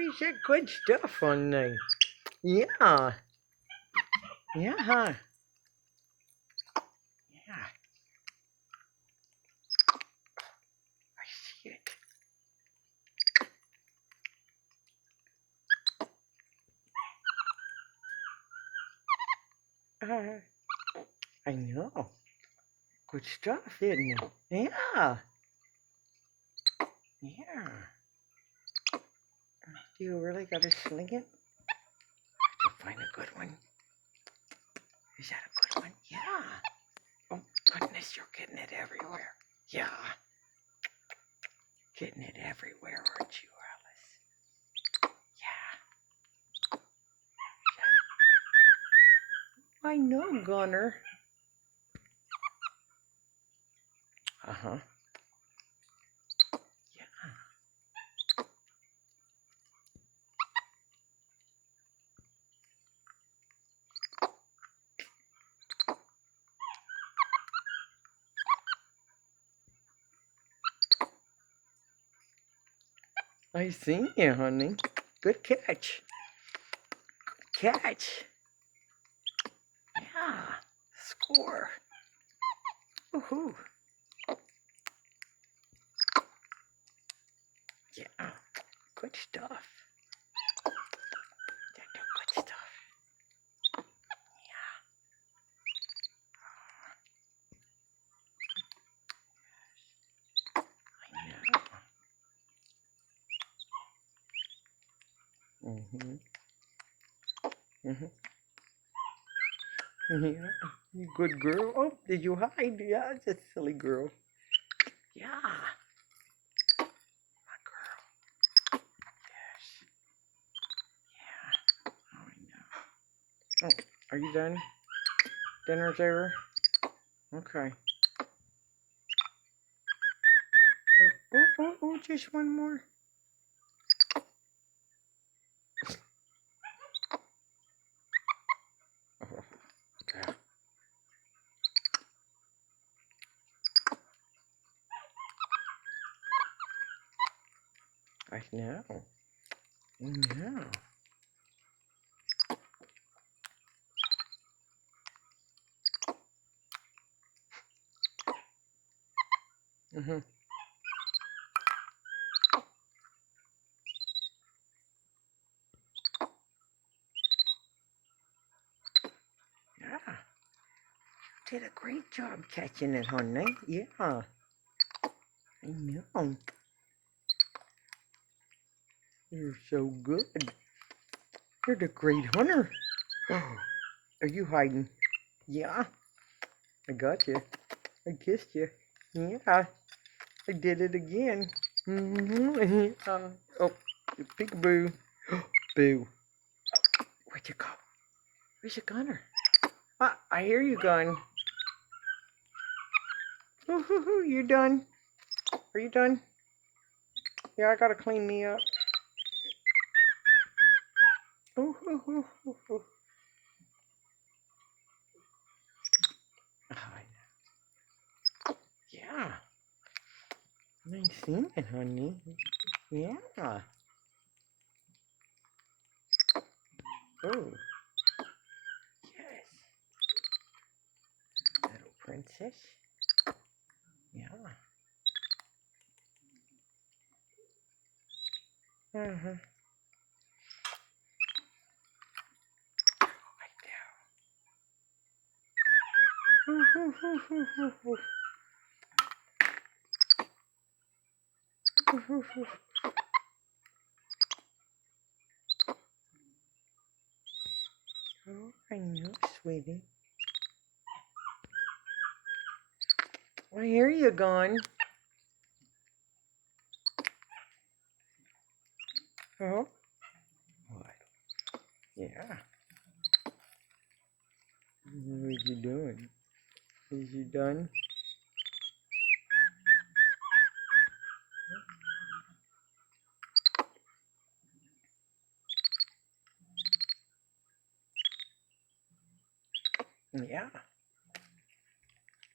Is that good stuff on there? Yeah. Yeah. Yeah. I see it. I know. Good stuff, isn't it? Yeah. Yeah. Do you really gotta sling it? To find a good one. Is that a good one? Yeah. Oh goodness, you're getting it everywhere. Yeah. Getting it everywhere, aren't you, Alice? Yeah. I know, Gunner. Uh-huh. I see you, honey. Good catch. Good catch. Yeah. Score. Woohoo. Yeah. Good stuff. They're good stuff. Yeah. I know. Mm-hmm. Mm-hmm. Yeah. You good girl. Oh, did you hide? Yeah, it's a silly girl. Yeah. My girl. Yes. Yeah. Oh, I know. Oh, are you done? Dinner's over? Okay. Oh, just one more. Oh, yeah. I know. Yeah. Mm-hmm. Yeah. Did a great job catching it, honey. Yeah. I know. You're so good. You're the great hunter. Oh, are you hiding? Yeah. I got you. I kissed you. Yeah. I did it again. Mm-hmm. Oh, peekaboo. Boo. Where'd you go? Where's your gunner? Ah, I hear you gun. Ooh, you done? Are you done? Yeah, I gotta clean me up. Ooh. Yeah. Nice seeing it, honey. Yeah. Oh. Yes. Little princess. Yeah. Uh-huh. Oh, I know, sweetie. I hear you gone. Oh. What? Yeah. What you doing? Is you done? Yeah.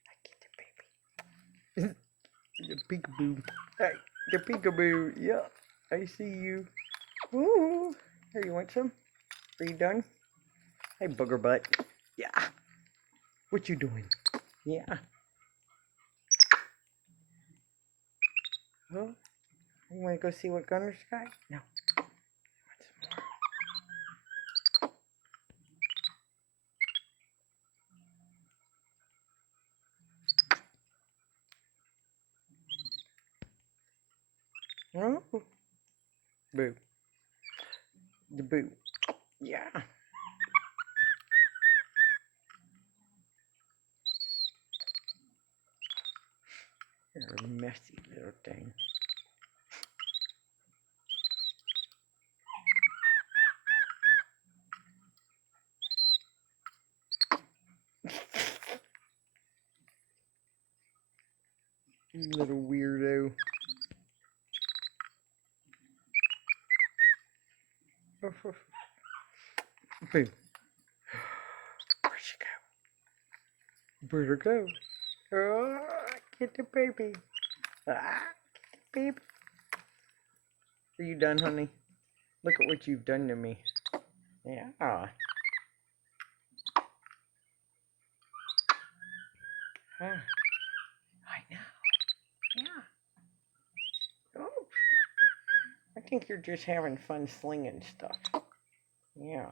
I get the baby. The peekaboo. Hey, the peekaboo. Yeah. I see you. Ooh. Here, you want some? Are you done? Hey, booger butt. Yeah. What you doing? Yeah. Oh, you want to go see what Gunner's got? No. Oh. Boo. The boo. Yeah. You're a messy little thing. You little weirdo. Boo. Where'd she go? Where'd her go? Oh, get the baby. Ah, get the baby. Are you done, honey? Look at what you've done to me. Yeah. Huh. I know. Yeah. Oh. I think you're just having fun slinging stuff. Yeah.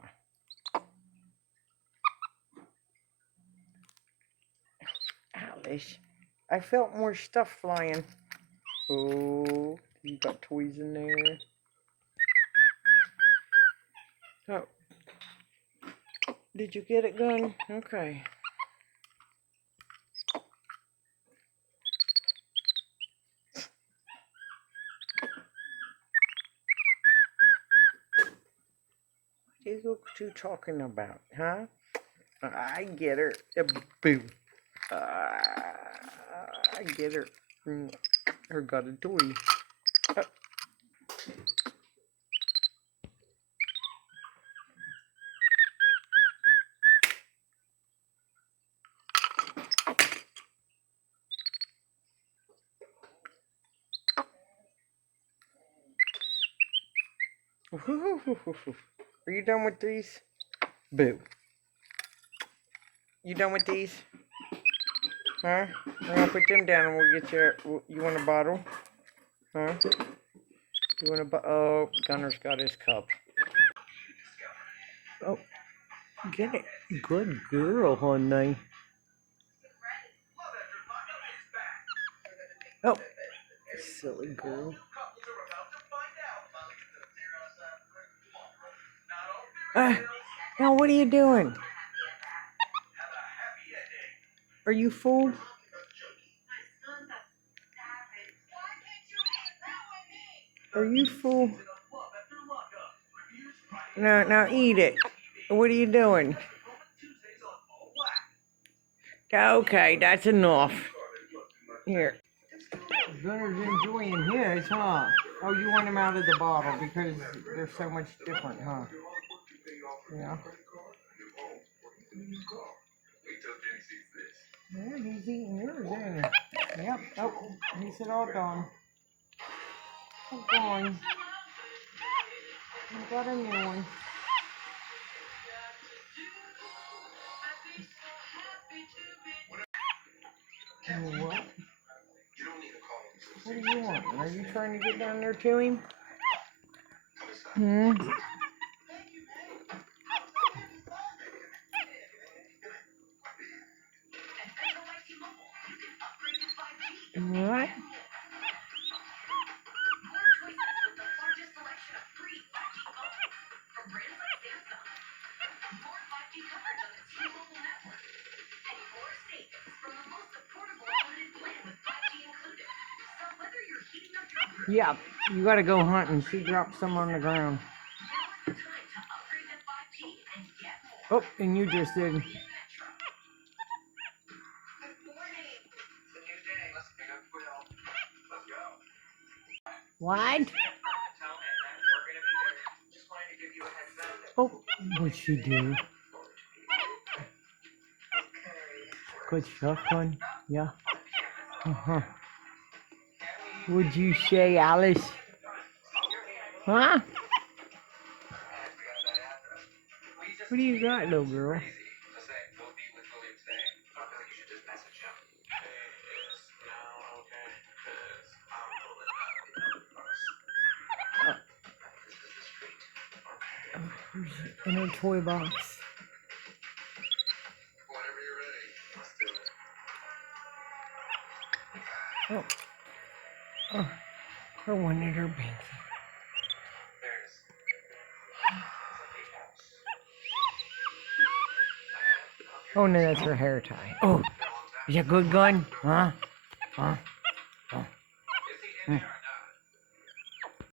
Alice, I felt more stuff flying. Oh, you got toys in there. Oh. Did you get it, Gun? Okay. What are you talking about, huh? I get her. Boo. I get her. Her got a toy. Are you done with these? Boo. You done with these? Huh? I'm gonna put them down and we'll get you want a bottle? Huh? You want a bottle? Oh, Gunner's got his cup. Oh, get it. Good girl, honey. Oh, silly girl. Now what are you doing? Are you full? Are you full? Now eat it. What are you doing? Okay, that's enough. Here. Gunner's enjoying his, huh? Oh, you want him out of the bottle because they're so much different, huh? Yeah. Yeah, he's eating yours, isn't he? Yep. Oh, he said all done. I'm going. I got a new one. What? What do you want? Are you trying to get down there to him? Hmm? What? Yeah, you gotta go hunting. She dropped some on the ground. Oh, and you just did. What? Oh, what'd she do? Good shotgun. Yeah. Uh-huh. What'd you say, Alice? Huh? What do you got, little girl? In her toy box. Oh, oh, her one in her bank. Oh no, that's her hair tie. Oh, is that good gun? Huh? Huh?